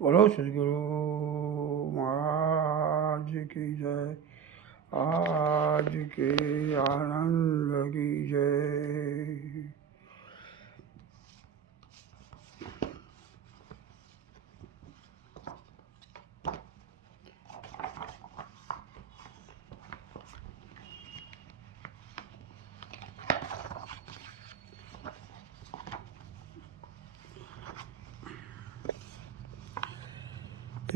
बोलो सदगुरु महाराज की जय। आज के आनंद की जय।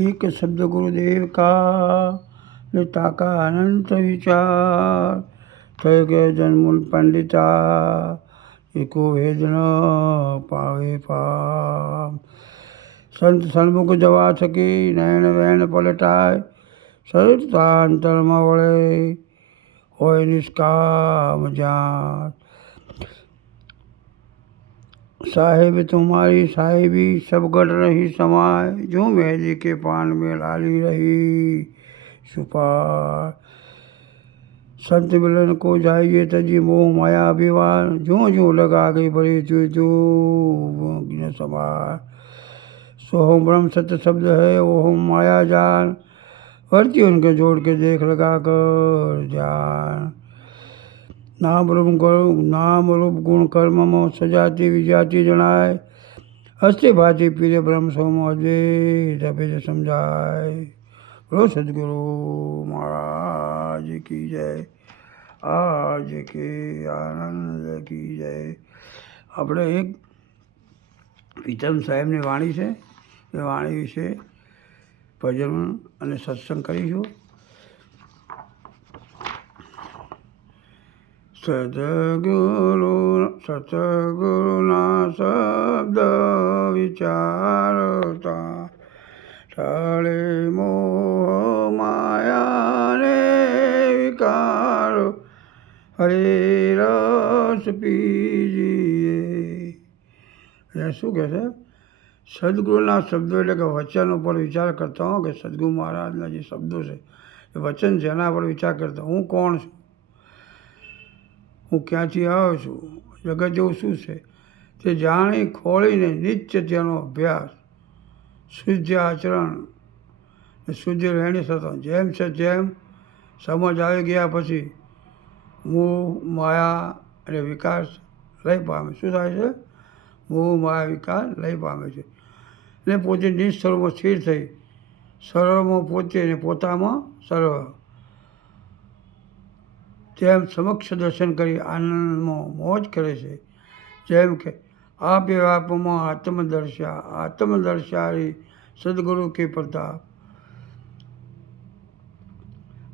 एक शब्द गुरुदेव का लेता का अनंत विचार थे गए जन्मूल पंडिता एको भेद न पावे पाम। संत सन्मुख जवा सकी नैन वैन पलटाय सरलता अंतर में वड़े होय निष्काम जान। साहेब तुम्हारी साहेबी सब गढ़ रही समाय जो मेहदी के पान में लाली रही सुपार। संत मिलन को जाइए तजी मोह माया अभिमान जो जो लगा गई बड़ी जो समार। सोहम ब्रह्म सत्य शब्द है वो माया जान वर्ती उनके जोड़ के देख लगा कर जान। नाम रूप गुण कर्म में सजाति विजाति जनाए हस्ते भाती पीले ब्रह्म सोम अद्वैत अभेद समझाए। बोलो सदगुरु महाराज की जय। आज के आनंद की जय। આપણે એક પ્રીતમ સાહેબની વાણી છે એ વાણી વિશે ભજન અને સત્સંગ કરીશું। સતગુરુના શબ્દ વિચારતા ટળે મોહ માયાને વિકારો હરે રસ પીજીએ। શું કહે છે? સદગુરુના શબ્દો એટલે કે વચન ઉપર વિચાર કરતા હો કે સદગુરુ મહારાજના જે શબ્દો છે એ વચન છે એના પર વિચાર કરતા હું કોણ છું, હું ક્યાંથી આવ્યો છું, જગત જેવું શું છે તે જાણી ખોળીને નિત્ય તેનો અભ્યાસ શુદ્ધ આચરણ શુદ્ધ રહેણી થતો જેમ છે તેમ સમજ આવી ગયા પછી મોહ માયા અને વિકાસ લઈ પામે। શું થાય છે? મોહ માયા વિકાર લઈ પામે છે અને પોતે નિજ સ્વરૂપમાં સ્થિર થઈ સર્વમાં પોતે અને પોતામાં સર્વ તેમ સમક્ષ દર્શન કરી આનંદમાં મોજ કરે છે। જેમ કે આપે આપમાં આત્મદર્શારી સદગુરુ કે પ્રતાપ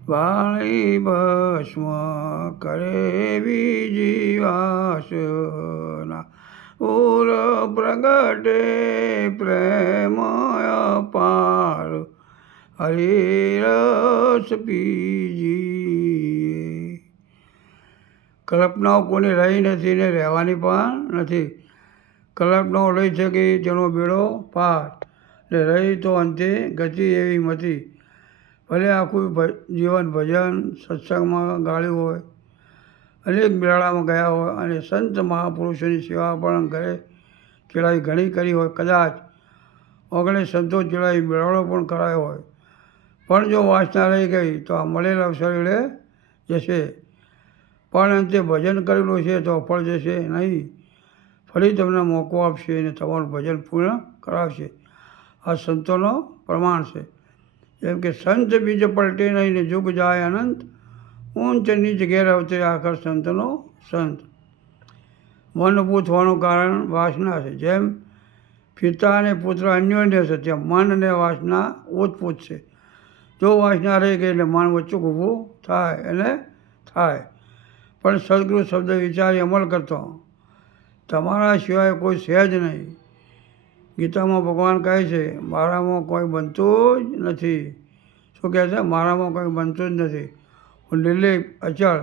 વાણી ભસ્મ કરે વિજીવાસના ઉર પ્રગટે પ્રેમ અપાર હરિરસ પીજીએ। કલ્પનાઓ કોની રહી નથી ને રહેવાની પણ નથી। કલ્પનાઓ લઈ શકી તેનો બેડો પાર ને રહી તો અંતે ગતિ એવી મતી। ભલે આખું જીવન ભજન સત્સંગમાં ગાળ્યું હોય અનેક મેળામાં ગયા હોય અને સંત મહાપુરુષોની સેવા પણ ઘરે કેળાવી ઘણી કરી હોય કદાચ ઓગણે સંતો કેળાવી મેળાવડો પણ કરાયો હોય પણ જો વાસના રહી ગઈ તો આ મળેલ અવસર એળે જશે પણ અંતે ભજન કરેલું છે તો ફળ જશે નહીં। ફરી તમને મોકો આપશે અને તમારું ભજન પૂર્ણ કરાવશે। આ સંતોનો પ્રમાણ છે। જેમ કે સંત બીજ પલટે નહીં ને જુગ જાય અનંત ઊંચ નીચ ઘેર અવતે આખર સંતનો સંત। મનભૂત હોવાનું કારણ વાસના છે। જેમ પિતા અને પુત્ર અન્યોન્ય છે તેમ મન અને વાસના ઓતપોત છે। જો વાસના રહી ગઈ એટલે મન વચ્ચું ઊભું થાય અને થાય પણ સદગુરુ શબ્દ વિચારી અમલ કરતો તમારા સિવાય કોઈ છે જ નહીં। ગીતામાં ભગવાન કહે છે મારામાં કોઈ બનતું જ નથી। શું કહે છે? મારામાં કોઈ બનતું જ નથી। હું નિર્લેપ અચળ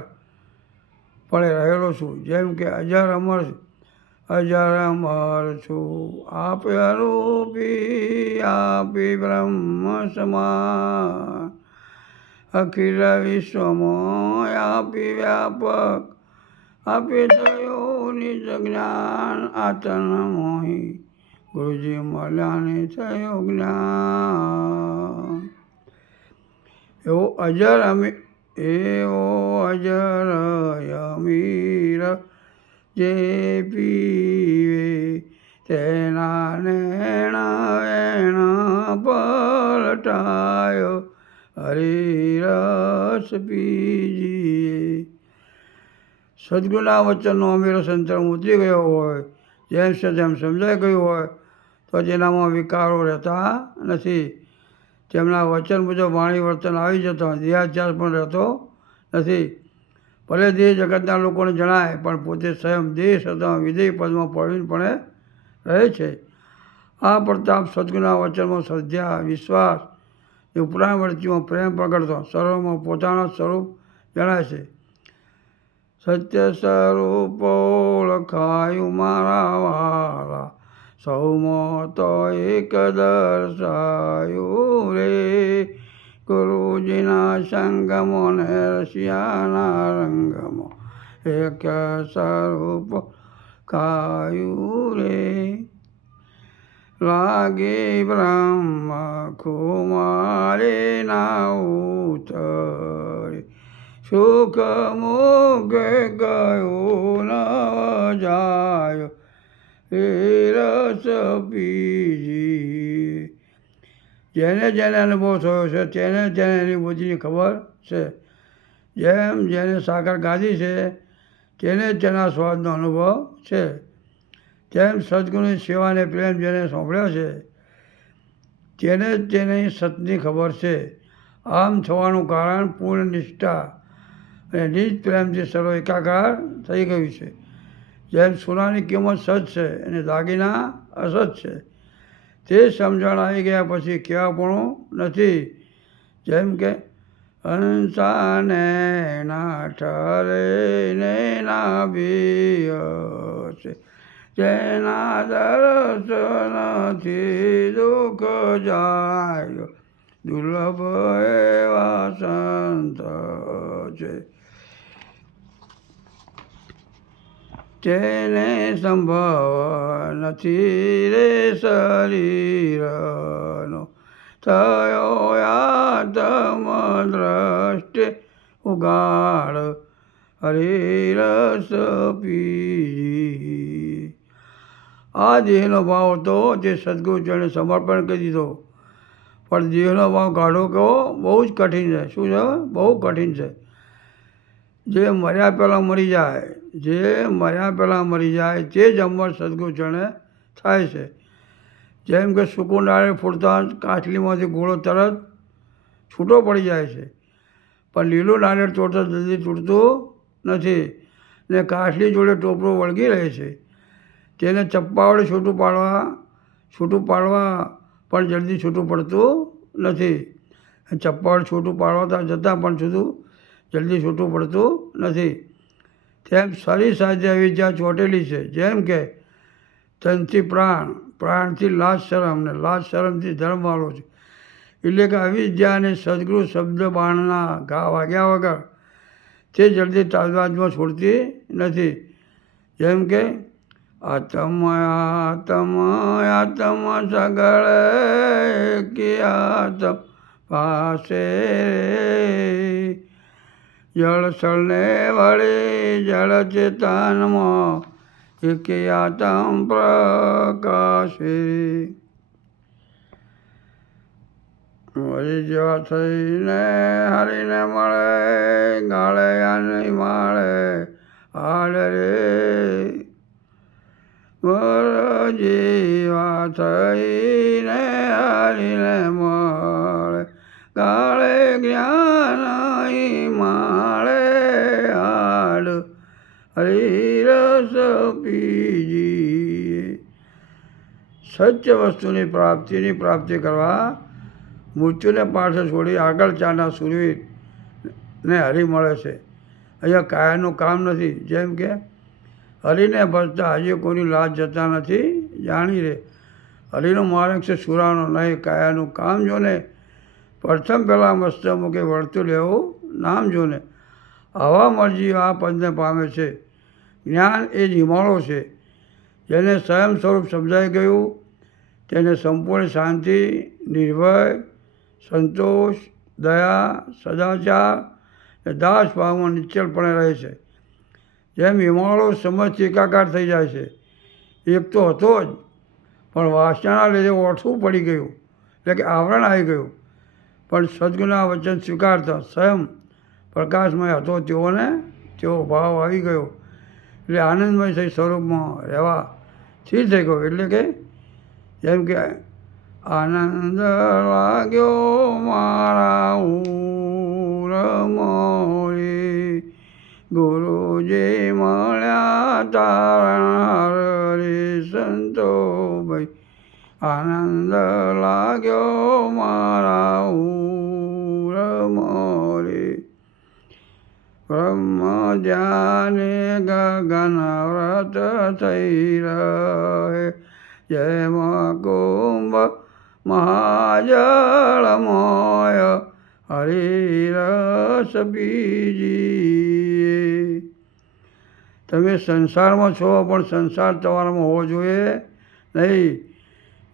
પડે રહેલો છું। જેમ કે અજર અમર છું આપ અરૂપી આપી બ્રહ્મ સમાન અખિલ વિશ્વમાં આપી વ્યાપક આપી થયો નિજ જ્ઞાન આતન મોહી ગુરુજી મળ્યાને થયો જ્ઞાન. એવો અજર અમીર જે પીવે તેના એના પલટાયો હરિરસ પીજીએ. સદગુરુના વચનનો અમીર સંતર ઉતરી ગયો હોય, જેમ છે તેમ સમજાઈ ગયું હોય તો જેનામાં વિકારો રહેતા નથી. તેમના વચન મુજબ વાણી વર્તન આવી જતા દેહાધ્યાસ પણ રહેતો નથી. ભલે દેહ જગતના લોકોને જણાય પણ પોતે સ્વયં દેહ સદા વિદેહ પદમાં પ્રવીણપણે રહે છે. આ પ્રતાપ સદગુરુના વચનમાં શ્રદ્ધા વિશ્વાસ એ ઉપરાંત વર્તીમાં પ્રેમ પ્રગટતો સર્વમાં પોતાના સ્વરૂપ જણાય છે. સત્ય સ્વરૂપ ઓળખાયું મારા વાલા, સૌમાં તો એક દર્શાયું રે. ગુરુજીના સંગમો ને રસિયાના રંગમાં એક સ્વરૂપ ખાયું રે. લાગી બ્રહ્મ કુમારે ના ઉતરે, સુખ મુખ ગયું ન જાય રસ પીજી. જેને જેને અનુભવ થયો છે તેને એની બુદ્ધિની ખબર છે. જેમ જેને સાકર ગાધી છે તેને તેના સ્વાદનો અનુભવ છે. તેમ સદગુરુની સેવાને પ્રેમ જેને સોંપડ્યો છે તેને સતની ખબર છે. આમ થવાનું કારણ પૂર્ણ નિષ્ઠા અને નિજ પ્રેમથી સર્વ એકાકાર થઈ ગયું છે. જેમ સોનાની કિંમત સત છે અને દાગીના અસત છે, તે સમજણ આવી ગયા પછી કહેવાપણું નથી. જેમ કે હંસાને ના ઠરે ને ના બીય છે, જેના દર્શનથી દુઃખ જાય, દુર્લભ એવા સંત છે. તેને સંભવ નથી રે શરીરનો, થયો આત્મ દ્રષ્ટિ ઉગાડ હરિરસ પી. આ દેહનો ભાવ હતો તે સદગુરુ ચરણે સમર્પણ કરી દીધો. પણ દેહનો ભાવ કાઢો કહો બહુ જ કઠિન છે. શું છે? બહુ કઠિન છે. જે મર્યા પહેલાં મરી જાય તે જ અમર સદગુરુ ચરણે થાય છે. જેમ કે સૂકું નાળિયેર ફૂટતા કાચલીમાંથી ગોળો તરત છૂટો પડી જાય છે, પણ લીલું નાળિયેર તોડતા જલ્દી તૂટતું નથી ને કાચલી જોડે ટોપરું વળગી રહે છે. તેને ચપ્પા વડે છૂટું પાડવા પણ જલ્દી છૂટું પડતું નથી. ચપ્પા વડે છૂટું પાડવા જતાં પણ જલ્દી છૂટું પડતું નથી. તેમ શરીર સાથે અવિદ્યા ચોંટેલી છે. જેમ કે તનથી પ્રાણથી લાજ શરમ ને લાજ શરમથી ધર્મવાળો છે. એટલે કે અવિદ્યા અને સદગુરુ શબ્દ બાણના ઘા વાગ્યા વગર તે જલ્દી તાલબાજમાં છોડતી નથી. જેમ કે આત્મ સગળે કે આત્મ પાસે જળ સ્થળને વળી જળ ચેતનમાં એક આત્મ પ્રકાશે. હરી જેવા થઈને હરીને મળે, ગાળે નહીં માળે હાડ રે. જેવા થઈને હરીને મળે, ગાળે જ્ઞાન માળે હાડ હરિરસ પીજી. સત્ય વસ્તુની પ્રાપ્તિ કરવા મૃત્યુને પાછળ છોડી આગળ ચાલનાર સૂરવીરને હરિ મળે છે. અહીંયા કાયાનું કામ નથી. જેમ કે હરિને ભજતા હજી કોઈની લાજ જતા નથી. જાણી રે હરિનો માર્ગ છે સુરાનો નહીં કાયાનું કામ. જોને પ્રથમ પહેલાં મસ્તક મૂકે વળતું લેવું નામ જોને. આવા મરજી આ પદને પામે છે. જ્ઞાન એ જ હિમાળો છે. જેને સ્વયં સ્વરૂપ સમજાઈ ગયું તેને સંપૂર્ણ શાંતિ, નિર્ભય, સંતોષ, દયા, સદાચાર અને દાસ ભાવમાં નિશ્ચલપણે રહે છે. જેમ હિમાલયો સમજથી એકાકાર થઈ જાય છે. એક તો હતો જ, પણ વાસનાના લીધે ઓછું પડી ગયું, એટલે કે આવરણ આવી ગયું. પણ સદગુના વચન સ્વીકારતા સ્વયં પ્રકાશમય હતો તેવો ભાવ આવી ગયો. એટલે આનંદમય થઈ સ્વરૂપમાં રહેવા સ્થિર થઈ ગયો. એટલે કે જેમ કે આનંદ લાગ્યો મારા ઉરમોરી, ગુરુજી મળ્યા તારણા રે સંતો ભાઈ. આનંદ લાગ્યો મારા ઉરમોરી, બ્રહ્મ ધ્યાને ગગન વ્રત થઈ રહે, જેમાં કુંભ મહાજળમય હરિરસ બીજી. તમે સંસારમાં છો, પણ સંસાર તમારામાં હોવો જોઈએ નહીં.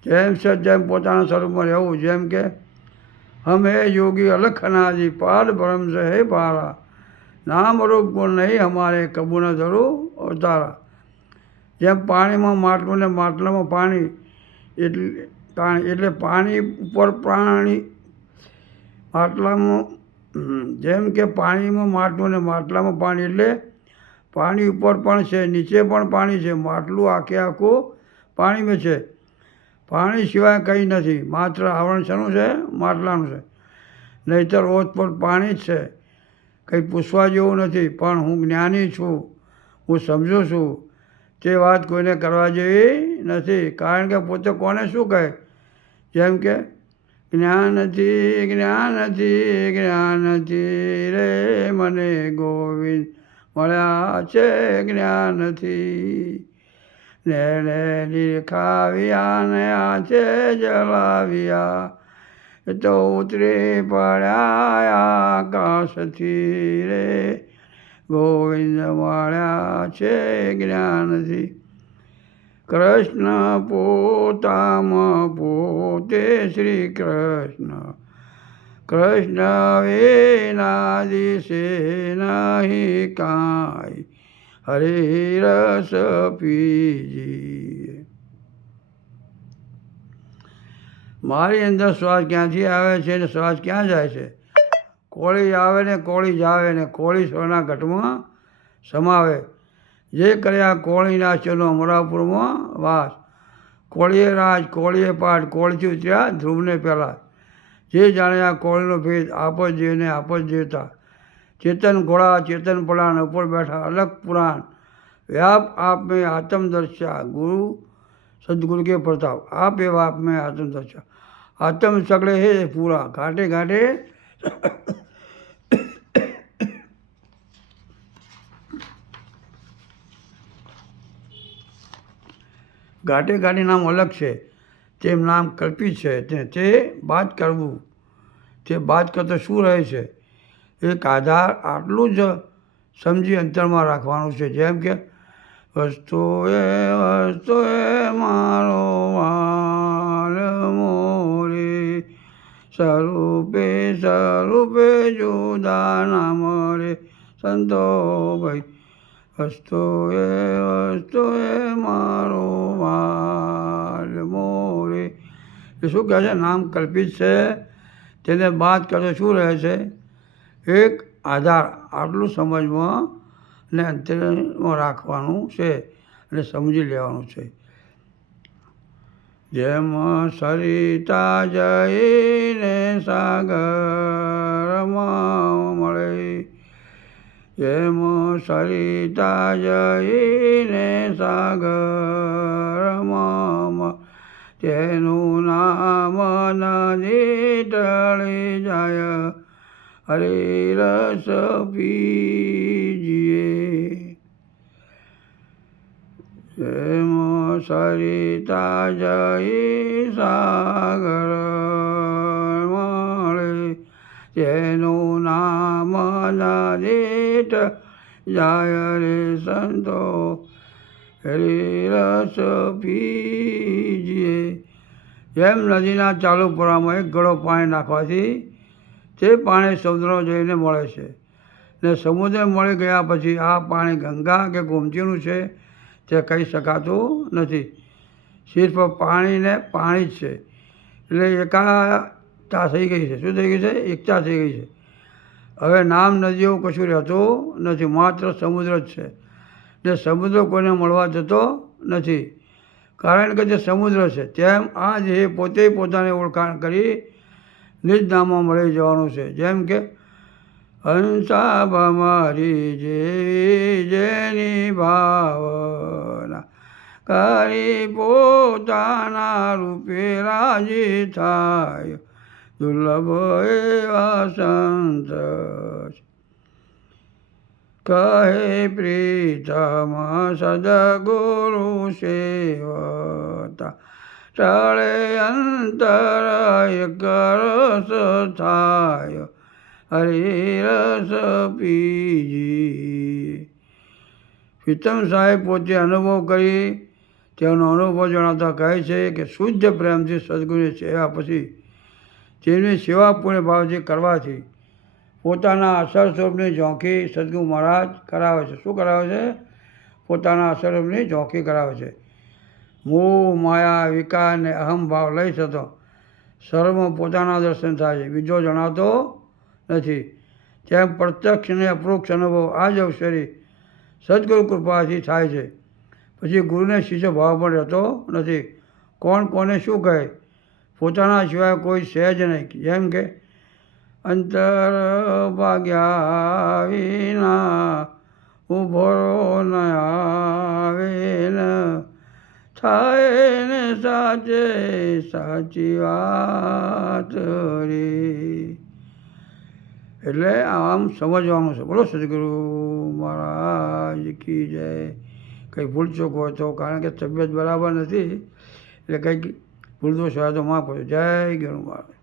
જેમ છે જેમ પોતાના સ્વરૂપમાં રહેવું. જેમ કે હમ હે યોગી અલખ અનાદિ પાર બ્રહ્મ છે હે પારા, નામ રૂપ ગુણ નહીં હમારે કબૂ ન ધરું અવતારા. જેમ પાણીમાં માટલું ને માટલામાં પાણી, એટલે પાણી ઉપર પાણી, માટલામાં જેમ કે પાણીમાં માટલું ને માટલામાં પાણી, એટલે પાણી ઉપર પણ છે, નીચે પણ પાણી છે. માટલું આખે આખું પાણીમાં છે. પાણી સિવાય કંઈ નથી. માત્ર આવરણ શેનું છે? માટલાનું છે. નહીંતર ઓતપ્રોત પાણી જ છે. કંઈ પૂછવા જેવું નથી. પણ હું જ્ઞાની છું, હું સમજું છું, તે વાત કોઈને કરવા જેવી નથી. કારણ કે પોતે કોને શું કહે? જેમ કે જ્ઞાનથી જ્ઞાનથી જ્ઞાનથી રે મને ગોવિંદ મળ્યા છે જ્ઞાનથી. ને નિરખાવ્યા ને આંચે જલાવ્યા, તો ઉતરી પડ્યા આકાશથી રે ગોવિંદ મળ્યા છે જ્ઞાનથી. કૃષ્ણ પોતામાં પોતે શ્રી કૃષ્ણ, કૃષ્ણ વિના દિશે નહીં કાંઈ, હરિરસ પીજીએ. મારી અંદર શ્વાસ ક્યાંથી આવે છે ને શ્વાસ ક્યાં જાય છે? કોળી આવે ને કોળી જાવે ને કોળી સોના ઘટમાં સમાવે. જે કર્યા કોળીના ચલો અમરાપુરમાં વાસ. કોળીએ રાજ કોળીએ પાઠ, કોળીથી ઉતર્યા ધ્રુવને પહેલાં. જે જાણ્યા કોળીનો ભેદ, આપ જ જીવને આપ જ જીવતા. ચેતન ઘોડા ચેતન પડાણ, ઉપર બેઠા અલગ પુરાણ. व्याप आप में आत्मदर्शा, गुरु सदगुरु के प्रताप. आप एवं आप में आत्मदर्शा, आत्म सगड़े है पूरा घाटे घाटे. ઘાટે ઘાટે નામ અલગ છે, તેમ નામ કલ્પિત છે. તે બાદ કરવું, તે બાદ કરતો શું રહે છે? એક આધાર આટલું જ સમજી અંતરમાં રાખવાનું છે. જેમ કે વસ્તુએ મારો વાલ મોરે, સ્વરૂપે સ્વરૂપે જુદા નામ રે સંતો ભાઈ. વસ્તુએ મારો વાલ મોરે. એ શું કહે છે? નામ કલ્પિત છે, તેને બાદ કરતો શું રહે છે? એક આધાર આટલું સમજમાં ને અંતરમાં રાખવાનું છે અને સમજી લેવાનું છે. જેમ સરિતા જઈને સાગરમાં મળે, જેમ સરિતા જઈને સાગરમાં, તેનું નામ નદી ટળી જાય, હરિરસ પીજીએ. જેમ સરિતા જઈ સાગર મળે, તેનું નામ નદી જાય રે સંતો, હરિરસ પીજીએ. એમ નદીના ચાલુ પુરામાં એક ઘડો પાણી નાખવાથી તે પાણી સમુદ્રમાં જઈને મળે છે ને સમુદ્ર મળી ગયા પછી આ પાણી ગંગા કે ગોમતીનું છે તે કહી શકાતું નથી. સિર્ફ પાણીને પાણી જ છે. એટલે એકાતા થઈ ગઈ છે. શું થઈ ગઈ છે? એકતા થઈ ગઈ છે. હવે નામ નદીઓ કશું રહેતું નથી, માત્ર સમુદ્ર જ છે. ને સમુદ્ર કોઈને મળવા જતો નથી, કારણ કે જે સમુદ્ર છે તેમ આ જે પોતે પોતાની ઓળખાણ કરી નિજ નામમાં મળી જવાનું છે. જેમ કે હંસા ભમરી જેવી જેની ભાવના કરી પોતાના રૂપે રાજી થાય, દુર્લભ એવા સંત કહે પ્રીતમ સદગુરુ સેવતા, ટળે અંતર એક રસ થાય, હરિરસ પીજી. પ્રીતમ સાહેબ પોતે અનુભવ કરી તેનો અનુભવ જણાવતા કહે છે કે શુદ્ધ પ્રેમથી સદગુરુની સેવા પછી તેમની સેવા પૂર્ણ ભાવથી કરવાથી પોતાના અસર સ્વરૂપની ઝોંકી સદગુરુ મહારાજ કરાવે છે. શું કરાવે છે? પોતાના અસર સ્વરૂપની ઝોંકી કરાવે છે. મોહ, માયા, વિકાર ને અહમભાવ લઈ થતો સર્વમાં પોતાના દર્શન થાય છે, બીજો જણાતો નથી. તેમ પ્રત્યક્ષ અને અપરોક્ષ અનુભવ આ જ અવસરે સદગુરુ કૃપાથી થાય છે. પછી ગુરુને શિષ્ય ભાવ પણ રહેતો નથી. કોણ કોને શું કહે, પોતાના સિવાય કોઈ સહેજ નહીં. જેમ કે અંતર ભાગ્યા વિના ઉભો ન આવે ને થાય ને સાચે સાચી વાત રે. એટલે આમ સમજવાનું છે. બોલો સદગુરુ મહારાજ કી જય. કંઈ ભૂલચૂક હોય તો, કારણ કે તબિયત બરાબર નથી એટલે કંઈક ભૂલદોષ હોય તો માફ કરજો. જય ગુરુ મહારાજ.